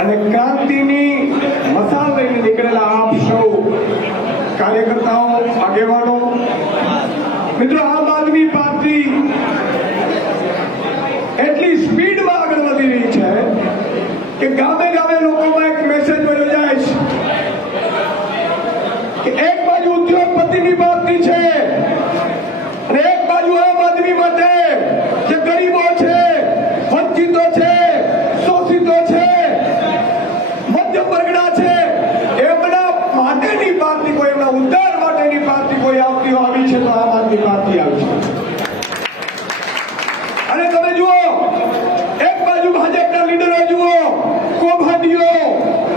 અને ક્રાંતિની મસાલ લઈને નીકળેલા આપ સૌ કાર્યકર્તાઓ, આગેવાનો, મિત્રો, આમ આદમી પાર્ટી એટલી સ્પીડમાં આગળ વધી રહી છે કે ગામે ગામે લોકોમાં એક મેસેજ વયો જાય છે કે એક બાજુ ઉદ્યોગપતિની પાર્ટી છે અને એક બાજુ આમ આદમી માટે જે ગરીબો છે, વંચિતો છે, શોષિતો છે, મધ્યમ વર્ગના છે, એમના માટેની પાર્ટી કોઈ, એમના ઉદ્ધાર માટેની પાર્ટી કોઈ આવી છે તો આમ આદમી પાર્ટી આવી છે. અને તમે જુઓ, એક બાજુ ભાજપના લીડરો જુઓ, કૌભાંડીઓ,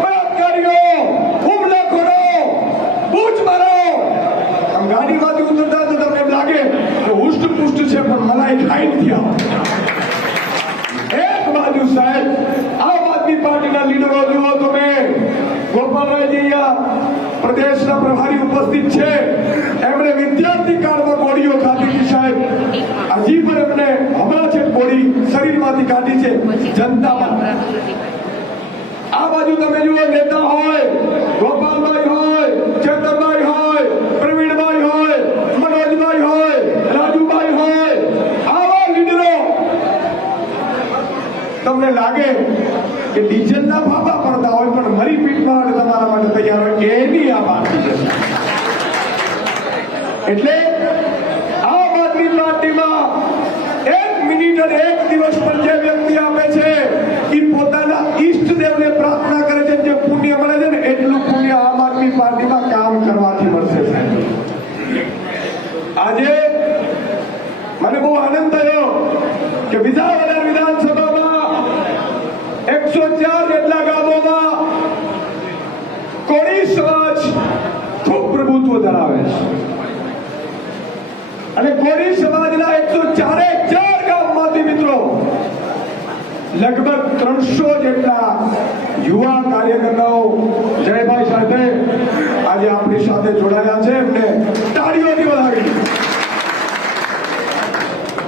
બળાત્કારીઓ, હુમલાખોરો, બૂચ મારો, આમ ગાડીમાંથી ઉતરતા તો તમને એમ લાગે કે હુષ્ટ-પુષ્ટ છે પણ મલાઈ ખાઈ નથી આવતી. એક બાજુ સાહેબ આમ આદમી પાર્ટીના લીડરો જુઓ તમે, ગોપાલભાઈ પ્રદેશના પ્રભારી ઉપસ્થિત છે, એમણે વિદ્યાર્થી કાળમાં ગોળીઓ ખાધી હતી સાહેબ, હજી પણ એમને હમણાં છે ગોળી શરીરમાંથી કાઢી છે જનતામાં. આ બાજુ તમે જુઓ, નેતા હોય, ગોપાલભાઈ હોય, ચેતનભાઈ હોય, પ્રવીણભાઈ હોય, મનોજભાઈ હોય, રાજુભાઈ હોય, આવા લીડરો તમને લાગે કે ડીઝલના ફાફા પડતા હોય પણ મરી પીટવા માટે તમારા માટે તૈયાર હોય, એની આ પાર્ટી છે. એટલે આમ આદમી પાર્ટીમાં એક મિનિટ અને એક દિવસ પર જે વ્યક્તિ આપે છે એ પોતાના ઈષ્ટદેવને પ્રાર્થના કરે છે, જે પુણ્ય મળે છે ને એટલું પુણ્ય આમ આદમી પાર્ટીમાં કામ કરવાથી મળશે. આજે મને બહુ આનંદ થયો કે વિસાવદર વિધાનસભામાં 104 જેટલા ગામોમાં કોળી સમાજ ખૂબ પ્રભુત્વ ધરાવે છે અને કોળી સમાજના 104 ગામમાંથી મિત્રો લગભગ 300 જેટલા યુવા કાર્યકર્તાઓ જયભાઈ સાથે આજે આપણી સાથે જોડાયા છે. એમને તાળીઓથી વધાવી.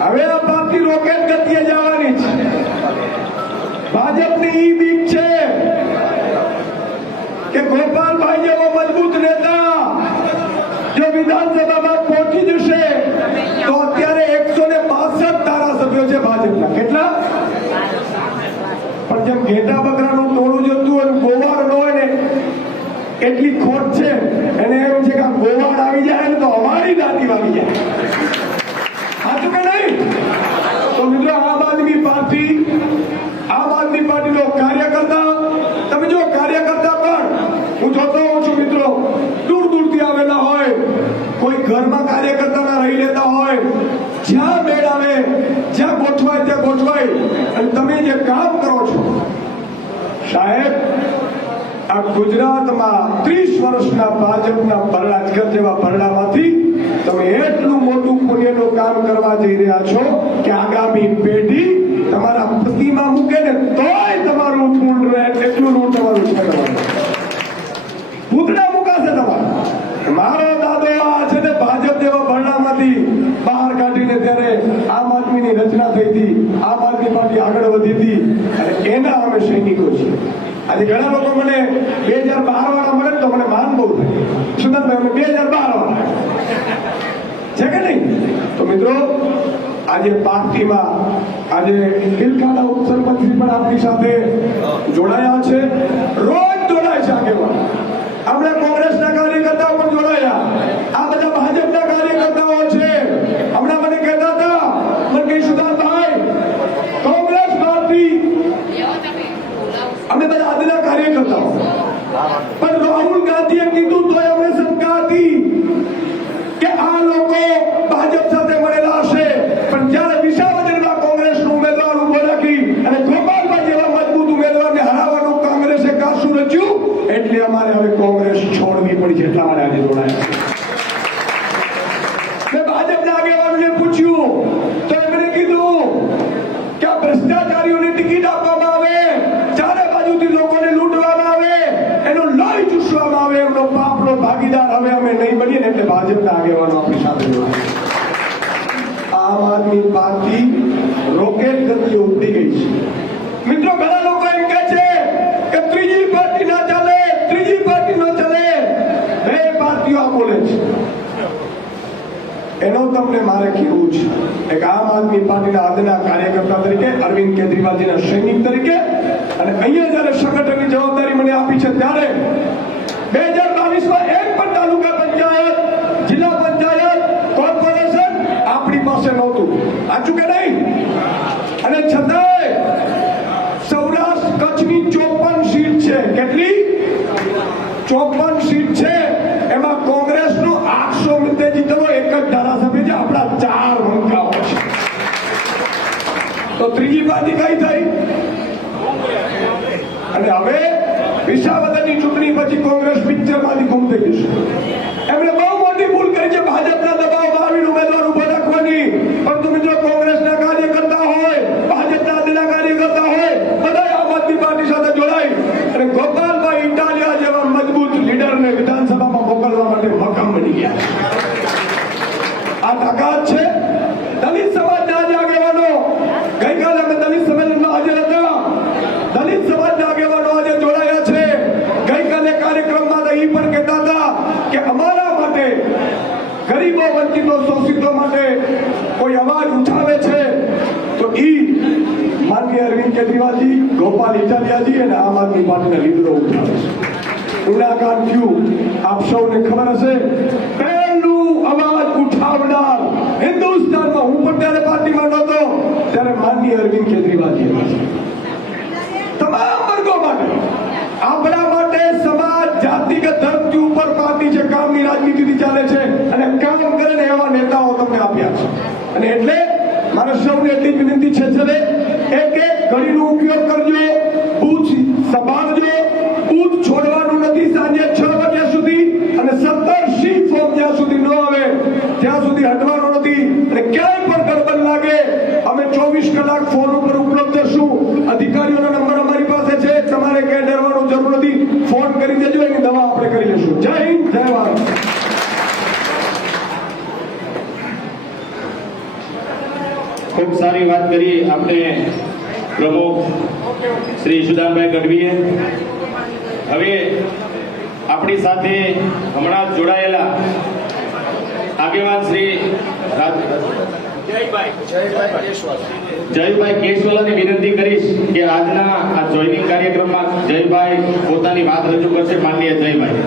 હવે આ પાર્ટી રોકેટ ગતિએ જવાની છે. ભાજપની ઈ બીક છે કે ગોપાલભાઈ જેવો મજબૂત નેતા જો વિધાનસભામાં પહોંચી જશે તો અત્યારે 162 ધારાસભ્યો છે ભાજપના. કેટલા? પણ જેમ ઘેટા બકરાનું ટોળું જતું હોય, ગોવાળ ન હોય ને એટલી ખોટ છે. એને એમ છે કે ગોવાળ આવી જાય ને તો અમારી દાટી વાગી જાય. સાચું કે નહીં? તો મિત્રો, આમ આદમી પાર્ટીનો કાર્યકર્તા, તમે જો કાર્યકર્તા પણ હું જોતો હોઉં છું મિત્રો, દૂર દૂરથી આવેલા હોય, કોઈ ઘરમાં કાર્યકર્તાના રહી લેતા હોય, જ્યાં મેળ આવે, જ્યાં ગોઠવાય ત્યાં ગોઠવાય. અને તમે જે કામ કરો છો સાહેબ, આ ગુજરાતમાં 30 વર્ષના ભાજપના રાજગર જેવા ભરડામાંથી તમે એટલું મોટું પુણ્યનું કામ કરવા જઈ રહ્યા છો કે આગામી પેઢી તમારા પ્રતિમા મૂકે ને તોય તમારું ઋણ રહે, એટલું ઋણ તમારું છે. પૂતળા મુકાશે તમારા. મારો દાદો આ છે ને ભાજપ જેવા ભરડામાંથી બહાર કાઢીને ત્યારે આમ આદમીની રચના થઈ હતી, આમ આદમી પાર્ટી આગળ વધી હતી અને એના અમે સૈનિકો છીએ. આજે ઘણા લોકો મને 2012 વાળા મળે તો મને માન બહુ થાય. સુંદરભાઈ, અમે 2012 વાળા છે કે નહીં? તો મિત્રો, આજે પાર્ટીમાં આજે કિલકાના ઉપસરપંચશ્રી પણ આપણી સાથે જોડાયા છે. રોજ જોડાય છે આગેવાન. આપણે કોંગ્રેસના કાર્યકર્તાઓ પણ જોડાયા. આ બધા ભાજપના કાર્યકર્તાઓ છે. હમણાં મને કહેતા હતા, મને કહી સુધારભાઈ, કોંગ્રેસ પાર્ટી અમે બધા આજના કાર્યકર્તાઓ, પણ રાહુલ ગાંધીએ કીધું તો અમે શંકા હતી કે આ લોકો ભાજપ સાથે મળેલા હશે, પણ જ્યારે વિસાવદરમાં કોંગ્રેસનો ઉમેદવાર ઉભો રાખી અને ગોપાલભાઈ જેવા મજબૂત ઉમેદવારને હરાવવાનું કોંગ્રેસે કાશું રચ્યું, એટલે અમારે હવે કોંગ્રેસ છોડવી પડી છે. એટલા માટે આજે જોડાયા. મેં ભાજપના આગેવાનોને પૂછ્યું તો એમણે કીધું કે આ ભ્રષ્ટાચારીઓને ટિકિટ આપવામાં આવે, ચારે બાજુથી લોકોને લૂંટવામાં આવે, એનો લોહી ચૂસવામાં આવે, એમનો પાપનો ભાગીદાર હવે અમે નહીં બનીએ ને એટલે ભાજપના આગેવાનો આપણી સાથે જોડાયા. આમ આદમી પાર્ટી રોકેટ ગતિએ ઉપડી ગઈ છે. મિત્રો, ઘણા લોકો એમ કહે છે કે એનો તમને મારે કહેવું છે એક આમ આદમી પાર્ટીના આજના કાર્યકર્તા તરીકે, અરવિંદ કેજરીવાલજીના સૈનિક તરીકે, અને અહીંયા જયારે સંગઠનની જવાબદારી મને આપી છે ત્યારે 2022માં એક પણ તાલુકા પંચાયત, જિલ્લા પંચાયત, કોર્પોરેશન આપણી પાસે નહોતું. સાચું કે નહીં? અને છતાંય સૌરાષ્ટ્ર કચ્છની 54 સીટ છે. કેટલી? 54 સીટ છે. એમાં કોંગ્રેસનો 800 જીતેલો એક જ ધારાસભ્ય છે. આપણા 4 મંત્રાઓ છે. તો ત્રીજી પાર્ટી કઈ થઈ? અને હવે વિસાવદરની ચૂંટણી પછી કોંગ્રેસ પિક્ચરમાંથી ગુમ થઈ જશે. એમણે બહુ મોટી ભૂલ કરી છે ભાજપના દબાવમાં આવીને ઉમેદવાર ઉભા રાખવાની. પણ તમે જો કોંગ્રેસના કાર્યકર્તા હોય, ભાજપના આજના કાર્યકર્તા હોય, બધા આમ આદમી પાર્ટી સાથે જોડાય અને ગોપાલભાઈ ઇટાલિયા જેવા મજબૂત લીડરને વિધાનસભામાં મોકલવા માટે મક્કમ બની ગયા. આ તાકાત છે. દલિત સમાજના આજે આગેવાનો, ગઈકાલે અમે દલિત સંમેલનમાં હાજર હતા. દલિત સમાજના આગેવાનો આજે જોડાયા છે. ગઈકાલે કાર્યક્રમમાં એ પણ કહેતા હતા કે અમારા માટે, ગરીબો, વંચિતો, શોષિતો માટે કોઈ અવાજ ઉઠાવે છે તો માનનીય અરવિંદ કેજરીવાલજી, ગોપાલ ઇટાલિયાજી અને આમ આદમી પાર્ટીના લીડરો ઉઠાવે છે. ગુનાકાર થયું. આપ સૌને ખબર હશે, પહેલું અવાજ ઉઠાવનાર હિન્દુસ્તાનમાં, હું પણ ત્યારે પાર્ટીમાં નહોતો ત્યારે માનનીય અરવિંદ કેજરીવાલજી હતા. તમામ વર્ગો માટે, આપણા માટે સમાજ, જાતિગત ધર્મથી ઉપર પાર્ટી છે. કામની રાજનીતિથી ચાલે છે અને કામ કરે ને એવા નેતાઓ તમને આપ્યા છે. અને એટલે મારે સૌને એટલી વિનંતી છે, ચલે એક ઘડીનો ઉપયોગ કરજો, બૂથ સંભાળજો. બૂથ છોડવાનું નથી સાંજે 6 વાગ્યા સુધી, અને 17 સી ફોર્મ જ્યાં સુધી ન આવે ત્યાં સુધી હટવાનો નથી. અને ક્યાંય પણ ગડબડ લાગે અમે 24 કલાક ફોન ઉપર ઉપલબ્ધ છું. અધિકારીઓનો નંબર અમારી પાસે છે. તમારે ક્યાંય ડરવાનું જરૂર નથી. ફોન કરી દેજો, એની દવા આપણે કરી લઈશું. જય હિન્દ, જય ભારત. ખૂબ સારી વાત કરી આપણે પ્રમુખ શ્રી ઈશુદાનભાઈ ગઢવીએ. હવે આપણી સાથે હમણાં જ જોડાયેલા આગેવાન શ્રી જયભાઈ કેશવાલાની વિનંતી કરીશ કે આજના આ જોઈનિંગ કાર્યક્રમમાં જયભાઈ પોતાની વાત રજૂ કરશે. માનનીય જયભાઈ.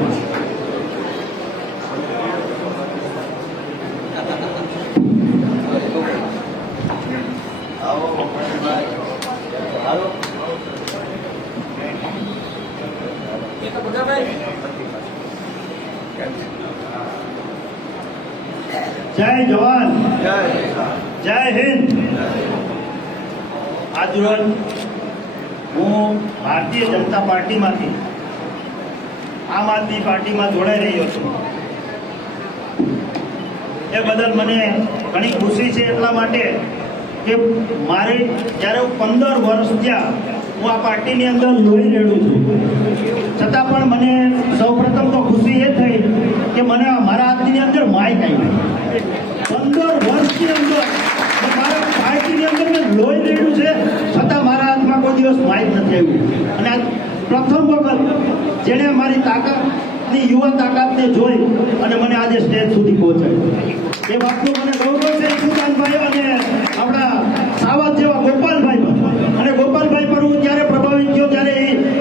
જય જવાન, જય હિન્દ. આજરોજ હું ભારતીય જનતા પાર્ટીમાંથી આમ આદમી પાર્ટીમાં જોડાઈ રહ્યો છું. એ બદલ મને ઘણી ખુશી છે. એટલા માટે કે મારે જ્યારે 15 વર્ષ થયા હું આ પાર્ટીની અંદર લોહી રેડું છું, છતાં પણ મને સૌપ્રથમ તો ખુશી એ થઈ કે મને મારા હાથની અંદર માઇક આવી. 15 વર્ષની અંદર મારા પાર્ટીની અંદર મેં લોહી રેડ્યું છે, છતાં મારા હાથમાં કોઈ દિવસ માઇક નથી આવ્યું. અને આ પ્રથમ વખત જેણે મારી તાકાતની, યુવા તાકાતને જોઈ અને મને આજે સ્ટેજ સુધી પહોંચાડી, એ વાતનું મને ગૌરવ છે. સુદાનભાઈ અને આપણા સાવત જેવા ગોપાલભાઈ પર, અને ગોપાલભાઈ પર હું જ્યારે પ્રભાવિત થયો ત્યારે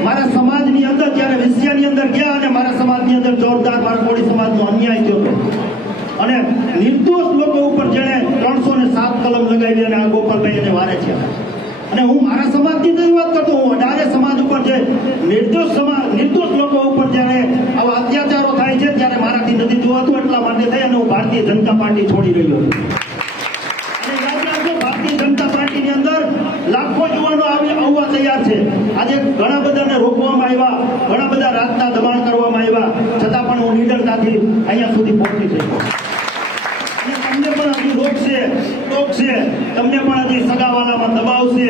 મારા સમાજની અંદર, જ્યારે વિષયાની અંદર ગયા અને મારા સમાજની અંદર જોરદાર મારા કોળી સમાજનો અન્યાય થયો હતો અને નિર્દોષ લોકો ઉપર જેણે 307 કલમ લગાવી અને આ ગોપાલભાઈ એને વારે છે. અને હું મારા સમાજની જ વાત કરતો, હું 18 સમાજ ઉપર જે નિર્દોષ લોકો ઉપર જ્યારે આવા અત્યાચારો થાય છે ત્યારે મારાથી નથી જોવાતું. એટલા માટે થઈ અને હું ભારતીય જનતા પાર્ટી છોડી રહ્યો છું. અને યાદ રાખજો, ભારતીય જનતા પાર્ટીની અંદર લાખો યુવાનો આવવા તૈયાર છે. આજે ઘણા બધાને રોકવામાં આવ્યા, ઘણા બધા રાતના દબાણ કરવામાં આવ્યા, છતાં પણ હું નિડરતાથી અહીંયા સુધી પહોંચી શક્યો. તમને પણ હજી રોકશે, ટોકશે, તમને પણ હજી સગાવાલામાં દબાવશે,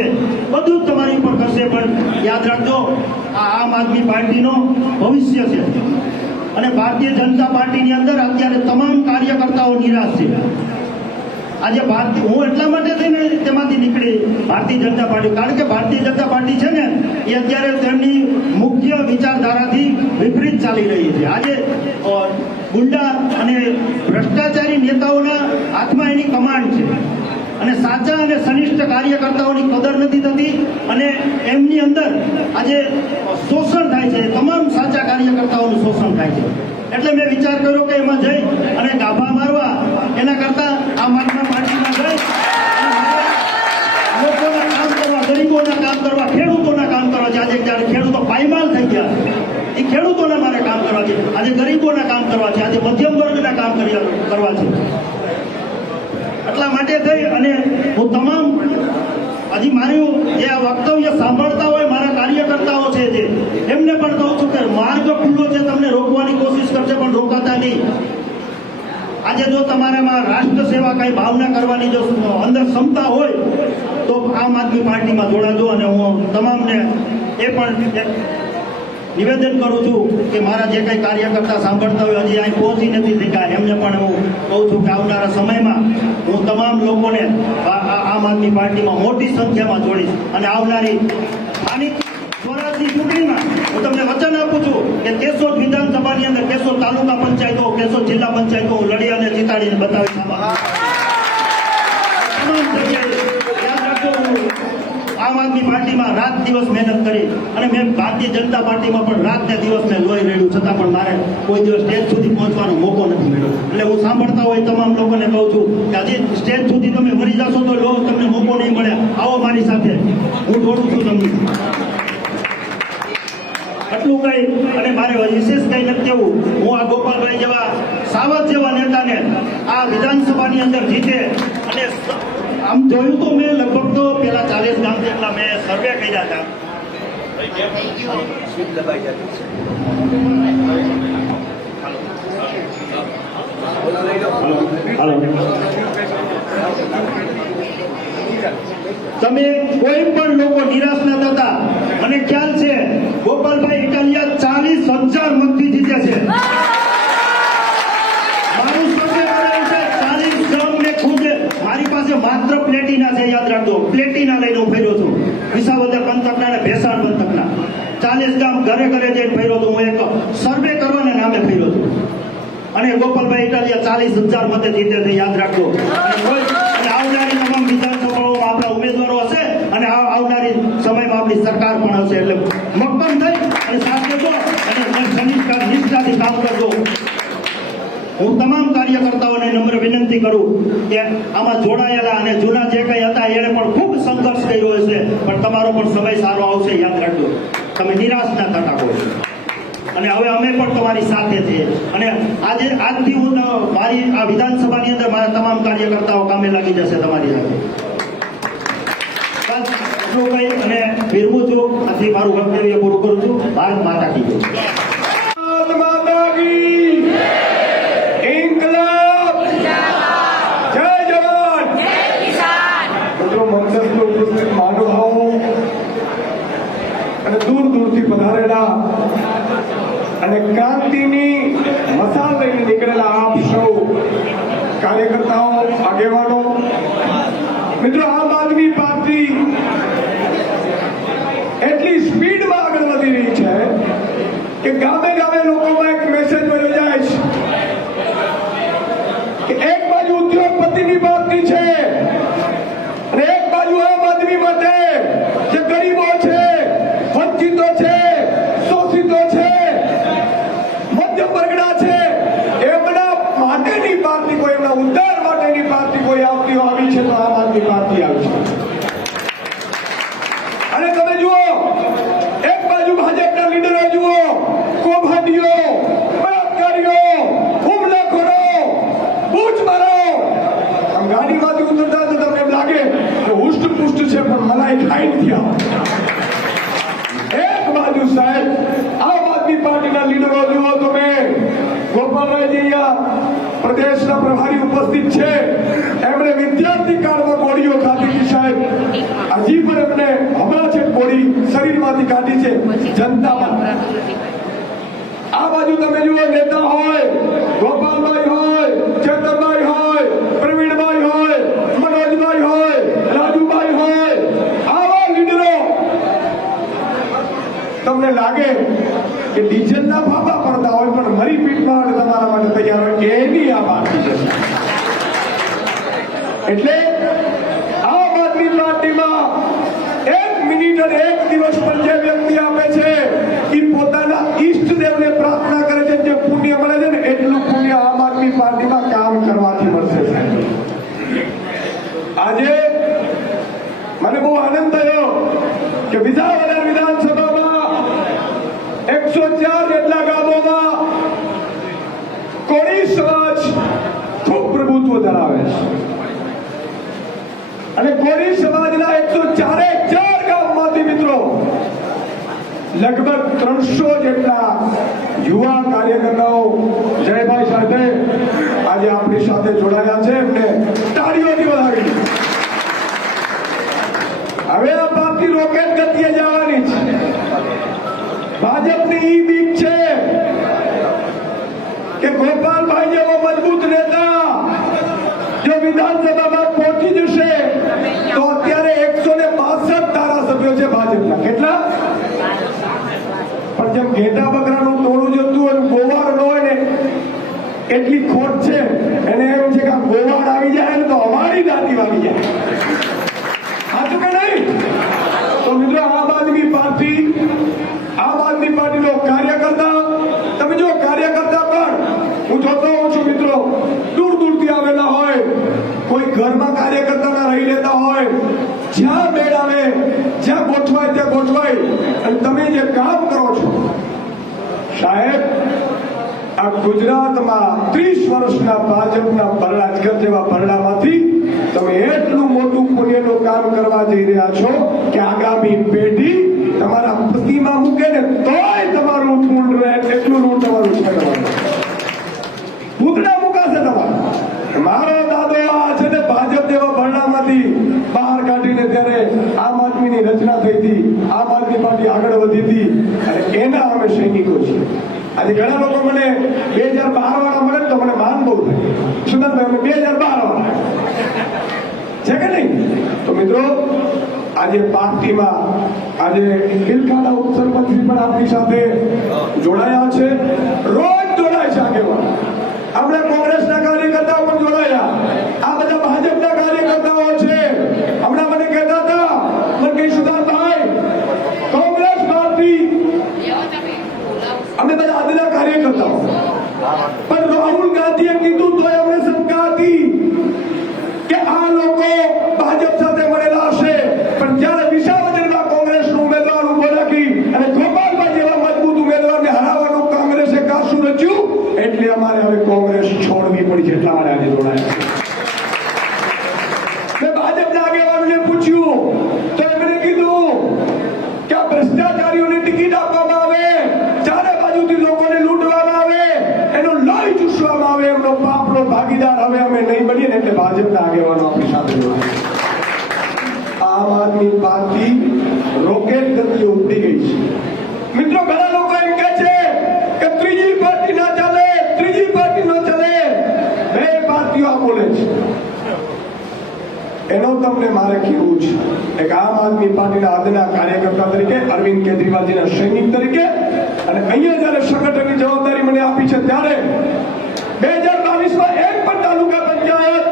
બધું જ તમારી ઉપર કરશે. પણ યાદ રાખજો, આ આમ આદમી પાર્ટીનો ભવિષ્ય છે. અને ભારતીય જનતા પાર્ટીની અંદર અત્યારે તમામ કાર્યકર્તાઓ નિરાશ છે. આજે હું એટલા માટે થઈને તેમાંથી નીકળી ભારતીય જનતા પાર્ટી, કારણ કે ભારતીય જનતા પાર્ટી છે ને એ અત્યારે તેમની મુખ્ય વિચારધારાથી વિપરીત ચાલી રહી છે. આજે ગુંડા અને ભ્રષ્ટાચારી નેતાઓના હાથમાં એની કમાન્ડ છે અને સાચા અને સનિષ્ઠ કાર્યકર્તાઓની કદર નથી થતી અને એમની અંદર આજે શોષણ થાય છે. તમામ સાચા કાર્યકર્તાઓનું શોષણ થાય છે. એટલે મેં વિચાર કર્યો કે એમાં જઈ અને ગાભા મારવા એના કરતા આ માર્ગના પાર્ટીમાં જઈ લોકોના કામ કરવા, ગરીબોના કામ કરવા, ખેડૂતોના કામ કરવા છે. આજે જ્યારે ખેડૂતો પાયમાલ થઈ ગયા, એ ખેડૂતોના મારે કામ કરવા છે. આજે ગરીબોના કામ કરવા છે. આજે મધ્યમ વર્ગના કામ કરવા છે. એટલા માટે થઈ અને હું તમામ હજી મારું જે આ વક્તવ્ય સાંભળતા હોય મારા કાર્યકર્તાઓ છે જે એમને પણ કહું છું કે માર્ગ ખુલ્લો છે, તમને રોકવાની કોશિશ કરશે પણ રોકાતા નહીં. આજે જો તમારામાં રાષ્ટ્ર સેવા કઈ ભાવના કરવાની જો અંદર ક્ષમતા હોય તો આમ આદમી પાર્ટીમાં જોડાજો. અને હું તમામને એ પણ એક નિવેદન કરું છું કે મારા જે કંઈ કાર્યકર્તા સાંભળતા હોય હજી અહીં પહોંચી નથી શક્યા એમને પણ હું કહું છું કે આવનારા સમયમાં હું તમામ લોકોને આમ આદમી પાર્ટીમાં મોટી સંખ્યામાં જોડીશ અને આવનારી સ્થાનિક સ્વરાજની ચૂંટણીમાં હું તમને વચન આપું છું કે કેશોદ વિધાનસભાની અંદર કેશોદ તાલુકા પંચાયતો, કેશોદ જિલ્લા પંચાયતો હું લડી અને જીતાડીને બતાવીશ. તમામ જગ્યાએ યાદ રાખજો, આમ આદમી પાર્ટીમાં રાત દિવસ મહેનત કરી અને મેં ભારતીય જનતા પાર્ટીમાં પણ રાત ને દિવસ મેં લોહી રેડ્યું, છતાં પણ મારે કોઈ દિવસ સ્ટેજ સુધી પહોંચવાનો મોકો નથી મળ્યો. એટલે હું સાંભળતા હોય તમામ લોકોને કહું છું કે હજી સ્ટેજ સુધી તમે મરી જશો તો તમને મોકો નહીં મળે. આવો મારી સાથે, હું દોડું છું તમને. આટલું કઈ અને મારે વિશેષ કઈ નથી કહેવું. હું આ ગોપાલભાઈ જેવા સાવધ જેવા નેતાને આ વિધાનસભાની અંદર જીતે અને આમ જોયું તો મેં લગભગ તો પેલા 40 ગામ જેટલા મેં સર્વે કર્યા હતા. તમે કોઈ પણ લોકો નિરાશ ના થતા. મને ખ્યાલ છે ગોપાલભાઈ ઇટાલિયા 40,000 મતથી જીતે છે. મારું સર્વે કરેલું છે 40 ગામ મેં ખુદ મારી પાસે માત્ર પ્લેટિના છે. યાદ રાખજો, પ્લેટિના લઈને હું ફેર્યો છું. વિસાવદર પંથકના અને ભેસાણ પંથકના 40 ગામ ઘરે ઘરે જઈને ફેર્યો છું. હું એક સર્વે કરવાના નામે ફેર્યો છું અને ગોપાલભાઈ ઇટાલિયા 40,000 મતે જીતે છે. યાદ રાખજો. અને આવનારી તમામ વિધાનસભાઓમાં આપણા ઉમેદવારો હશે અને આવનારી સમયમાં આપણી સરકાર પણ હશે. એટલે મક્કમ થઈ અને સાથે જો અને નિષ્ઠાથી કામ કરજો. હું તમામ કાર્યકર્તાઓને નમ્ર વિનંતી કરું કે આમાં જોડાયેલા અને જૂના જે કંઈ હતા એણે પણ ખૂબ સંઘર્ષ કર્યો હશે, પણ તમારો પણ સમય સારો આવશે. યાદ રાખજો, તમે નિરાશ ના થતા કોઈ. અને હવે અમે પણ તમારી સાથે છીએ અને આજથી હું મારી આ વિધાનસભાની અંદર મારા તમામ કાર્યકર્તાઓ કામે લાગી જશે તમારી સાથે. બસ એટલું કહી અને વિરમું છું. આથી મારું વક્તવ્ય પૂરું કરું છું. ભારત માતા કી જય. ભારત માતા કી ઇન્કલાબ જય જવાન જય કિસાન. મિત્રો, મંચસ્થ ઉપસ્થિત મહાનુભાવો અને દૂર દૂરથી પધારેલા અને ક્રાંતિની મસાલ લઈને નીકળેલા આપ સૌ કાર્યકર્તાઓ, આગેવાનો, મિત્રો, આમ આદમી પાર્ટી એટલી સ્પીડમાં આગળ વધી રહી છે કે ગામે ગામે લોકોમાં એક મેસેજ મળ્યો જાય છે કે એક બાજુ ઉદ્યોગપતિની પાર્ટી છે અને એક બાજુ આમ આદમી માટે જે ગરીબો છે, વંચિતો છે, શોષિતો છે, મધ્યમ વર્ગના છે, એમના માટેની પાર્ટી કોઈ, એમના ઉદ્ધાર માટેની પાર્ટી કોઈ આવી છે તો આમ આદમી પાર્ટી આવી છે. અને તમે જુઓ, એક બાજુ ભાજપના લીડરો જુઓ, કૌભાંડીઓ, બળાત્કારીઓ, હુમલાખોરો, બૂચ મારો. આમ ગાડીમાંથી ઉતરતા તો તમને એમ લાગે કે હુષ્ટ-પુષ્ટ છે પણ મલાઈ ખાઈ નથી આવતી. એક બાજુ સાહેબ આમ આદમી પાર્ટીના લીડરો જુઓ તમે, ગોપાલભાઈ અહીંયા પ્રદેશના પ્રભારી ઉપસ્થિત છે, એમણે વિદ્યાર્થી કાળમાં ગોળીઓ ખાધી હતી સાહેબ. હજી પણ એમને હમણાં છે ગોળી શરીરમાંથી કાઢી છે જનતામાં. આ બાજુ તમે જુઓ, નેતા હોય, ગોપાલભાઈ હોય, ચેતનભાઈ હોય, પ્રવીણભાઈ હોય, મનોજભાઈ હોય, રાજુભાઈ હોય, આવા લીડરો તમને લાગે કે ડીઝલના ફાફા પડતા હોય પણ મરી પીઠમાં માટે તમારા માટે તૈયાર હોય એની આ પાર્ટી છે. એટલે આમ આદમી પાર્ટીમાં 1 મિનિટ અને 1 દિવસ પર જે વ્યક્તિ આપે છે એ પોતાના ઈષ્ટદેવને પ્રાર્થના કરે છે, જે પુણ્ય મળે છે ને એટલું પુણ્ય આમ આદમી પાર્ટીમાં કામ કરવાથી મળશે. આજે મને બહુ આનંદ થયો કે વિસાવદર વિધાનસભામાં 104 જેટલા ગામોમાં કોળી સમાજ ખૂબ પ્રભુત્વ ધરાવે છે અને કોળી સમાજના 104 ગામમાંથી મિત્રો લગભગ 300 જેટલા યુવા કાર્યકર્તાઓ જયભાઈ સાથે આજે આપણી સાથે જોડાયા છે. એમને તાળીઓથી વધાવી. હવે આ પાર્ટી રોકેટ ગતિએ જવાની છે. ભાજપની ઈ બીક છે કે ગોપાલભાઈ જેવો મજબૂત નેતા જો વિધાનસભામાં પહોંચી જશે તો અત્યારે 162 ધારાસભ્યો છે ભાજપના. કેટલા? પણ જેમ ઘેટા બકરાનું ટોળું જતું હોય ગોવાળ ન હોય ને એટલી ખોટ છે. એને એમ છે કે ગોવાળ આવી જાય ને તો અમારી દાંતી વાગી જાય. સાચું કે નહીં? તો મિત્રો આમ આદમી પાર્ટીનો કાર્યકર્તા, તમે જો કાર્યકર્તા પણ હું જોતો હોઉં છું મિત્રો દૂર દૂરથી આવેલા હોય, કોઈ ઘરમાં કાર્યકર્તાના રહી લેતા હોય, જ્યાં મેળ આવે જ્યાં ગોઠવાય ત્યાં ગોઠવાય અને તમે જે કામ કરો છો સાહેબ, આ ગુજરાતમાં 30 વર્ષના ભાજપના રાજગર જેવા ભરડામાંથી તમે એટલું મોટું પુણ્યનું કામ કરવા જઈ રહ્યા છો કે આગામી પેઢી તમારા પ્રતિમા મૂકે ને તોય તમારું ઊંટ રહે એટલું ઊંટ તમારું છે. પૂતળા મુકાશે તમારા. મારો દાદો આ છે ને ભાજપ જેવા ભરડામાંથી બહાર કાઢીને ત્યારે આમ આદમીની રચના થઈ હતી, આમ આદમી પાર્ટી આગળ વધી હતી અને એના અમે સૈનિકો છીએ. આજે ઘણા લોકો મને 2012 વાળા મળે તો મને માન બહુ થાય. સુંદરભાઈ 2012 વાળા છે કે નહીં? તો મિત્રો આજે પાર્ટીમાં આજે બિલખાના ઉપસરપંચી પણ આપણી સાથે જોડાયા છે. રોજ જોડાય છે આગેવાન. આપણે કોંગ્રેસના કાર્યકર્તાઓ પણ જોડાયા. આ બધા ભાજપના કાર્યકર્તાઓ છે. હમણાં મને કહેતા હતા મને કઈ સુધારભાઈ કોંગ્રેસ પાર્ટી અમે બધા આજના કાર્યકર્તાઓ પણ રાહુલ ગાંધીએ કીધું તો અમને શંકા હતી કે આ લોકો ભાજપ સાથે મળેલા હશે, પણ જ્યારે વિસાવદરમાં કોંગ્રેસનો ઉમેદવાર ઉભો રાખી અને ગોપાલભાઈ જેવા મજબૂત ઉમેદવારને હરાવવાનું કોંગ્રેસે કાશું રચ્યું એટલે અમારે હવે કોંગ્રેસ છોડવી પડી છે. એટલા માટે આજે જોડાયા. મેં ભાજપના આગેવાનોને પૂછ્યું તો એમણે કીધું કે આ ભ્રષ્ટાચારીઓને ટિકિટ આપવામાં આવે, ચારે બાજુથી લોકોને લૂંટવામાં આવે, એનો લોહી ચૂસવામાં આવે, એમનો પાપનો ભાગીદાર હવે અમે નહીં બનીએ ને એટલે ભાજપના આગેવાનો આપણી સાથે જોડાયા. આમ આદમી પાર્ટી રોકેટ ગતિએ ઉપડી ગઈ છે. મિત્રો ઘણા લોકો એમ કહે છે કે ત્રીજી પાર્ટી ના ચાલે, ત્રીજી પાર્ટી ન ચાલે. બે પાર્ટીઓ બોલે છે. એનો તમને મારે કહેવું છે એક આમ આદમી પાર્ટીના આજના કાર્યકર્તા તરીકે, અરવિંદ કેજરીવાલજીના સૈનિક તરીકે અને અહીંયા જયારે સંગઠનની જવાબદારી મને આપી છે ત્યારે 2022માં એક પણ તાલુકા પંચાયત,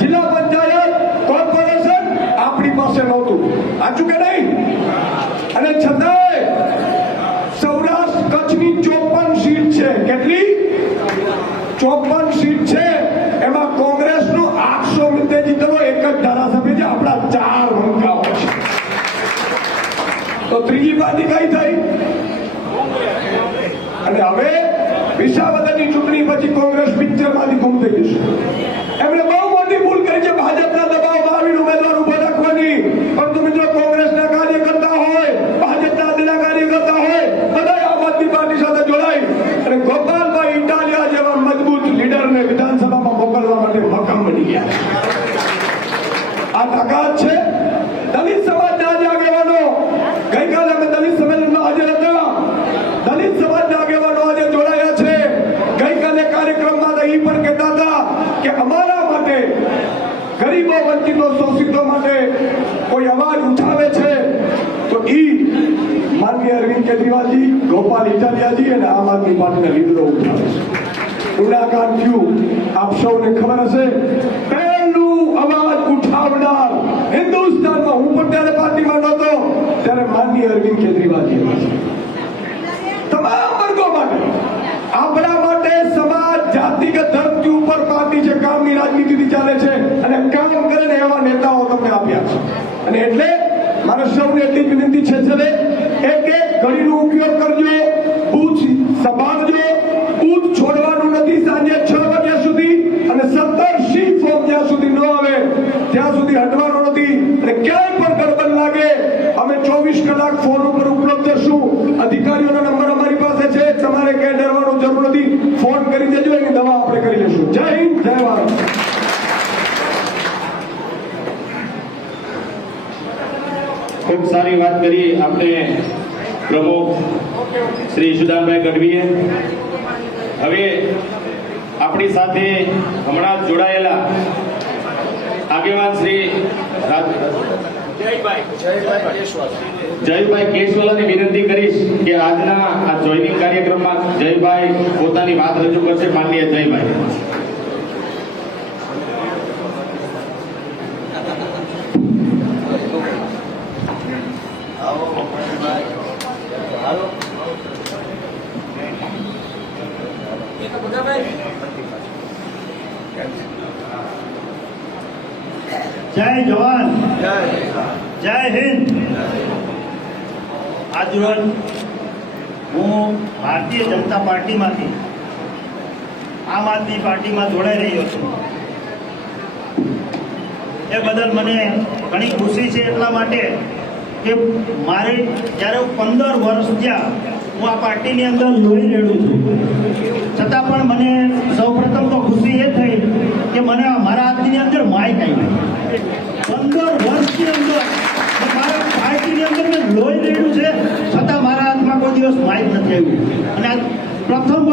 જિલ્લા પંચાયત, કોર્પોરેશન આપણી પાસે નહોતું. સાચું કે નહીં? અને છતાંય સૌરાષ્ટ્ર કચ્છની 54 સીટ છે. કેટલી? 54 સીટ છે. એમાં કોંગ્રેસનો 870 જીતનો એક જ ધારાસભ્ય છે. આપણા 4 મંત્રાઓ છે. તો ત્રીજી પાર્ટી કઈ થઈ? અને હવે વિસાવદરની ચૂંટણી પછી કોંગ્રેસ પિક્ચરમાંથી ગુમ થઈ જશે. એમણે બહુ મોટી ભૂલ કરી છે ભાજપના દબાવમાં આવીને ઉમેદવાર ઉભો રાખવાની. પરંતુ મિત્રો કોંગ્રેસના કાર્યકર્તા હોય, ભાજપના આજના કાર્યકર્તા હોય, બધા આમ આદમી પાર્ટી સાથે જોડાઈ અને ગોપાલભાઈ ઇટાલિયા જેવા મજબૂત લીડરને વિધાનસભામાં મોકલવા માટે મક્કમ બની ગયા. આ તાકાત છે. દલિત સમાજના આજે આગેવાનો, ગઈકાલે અમે દલિત સંમેલનમાં હાજર હતા. દલિત સમાજના આગેવાનો આજે જોડાયા છે. ગઈકાલે કાર્યક્રમમાં એ પણ કહેતા હતા કે અમારા માટે, ગરીબો, વંચિતો, શોષિતો માટે કોઈ અવાજ ઉઠાવે છે તો ઈ માન્ય માનનીય અરવિંદ કેજરીવાલજી, ગોપાલ ઇટાલિયાજી અને આમ આદમી પાર્ટીના લીડરો ઉઠાવે છે. ગુનાકાર થયું, આપ સૌને ખબર હશે, પહેલું અવાજ ઉઠાવનાર હિન્દુસ્તાનમાં હું પણ ત્યારે પાર્ટીમાં નહોતો ત્યારે માનનીય અરવિંદ કેજરીવાલજી હતા. તમામ વર્ગો માટે, આપણા માટે સમાજ, જાતિગત ધર્મથી ઉપર પાર્ટી છે, કામની રાજનીતિથી ચાલે છે અને કામ કરે ને એવા નેતાઓ તમને આપ્યા છે. અને એટલે મારે સૌને એટલી જ વિનંતી છે, ચલે એક ઘડીનો ઉપયોગ કરજો, બૂથ સંભાળજો, બૂથ છોડવાનું નથી સાંજે 6 વાગ્યા સુધી, અને 17 સી ફોર્મ જ્યાં સુધી ન આવે ત્યાં સુધી હટવાનું નથી. અને ક્યાંય પણ ગડબડ લાગે અમે 24 કલાક ફોન ઉપર ઉપલબ્ધ છું. અધિકારીઓનો નંબર અમારી પાસે છે, તમારે ક્યાંય ડરવાની જરૂર નથી. ફોન કરી દેજો, એની દવા આપણે કરી લઈશું. જય હિન્દ, જય ભારત. ખૂબ સારી વાત કરી આપણે પ્રમુખ શ્રી ઈશુદાનભાઈ ગઢવીએ. હવે આપણી સાથે હમણાં જ જોડાયેલા આગેવાન શ્રી જયભાઈ કેશવાલાને વિનંતી કરીશ કે આજના આ જોઈનિંગ કાર્યક્રમમાં જયભાઈ પોતાની વાત રજૂ કરશે. માનનીય જયભાઈ. જય જવાન, જય હિન્દ. આજરોજ હું ભારતીય જનતા પાર્ટીમાંથી આમ આદમી પાર્ટીમાં જોડાઈ રહ્યો છું. એ બદલ મને ઘણી ખુશી છે, એટલા માટે કે મારે જ્યારે 15 વર્ષ થયા હું આ પાર્ટીની અંદર લોહી રેડું છું, છતાં પણ મને સૌપ્રથમ તો ખુશી એ થઈ કે મને મારા હાથની અંદર માઇક આવી. 15 વર્ષની અંદર મારા પાર્ટીની અંદર મેં લોહી રેડ્યું છે, છતાં મારા હાથમાં કોઈ દિવસ માઇક નથી આવ્યું. અને આ પ્રથમ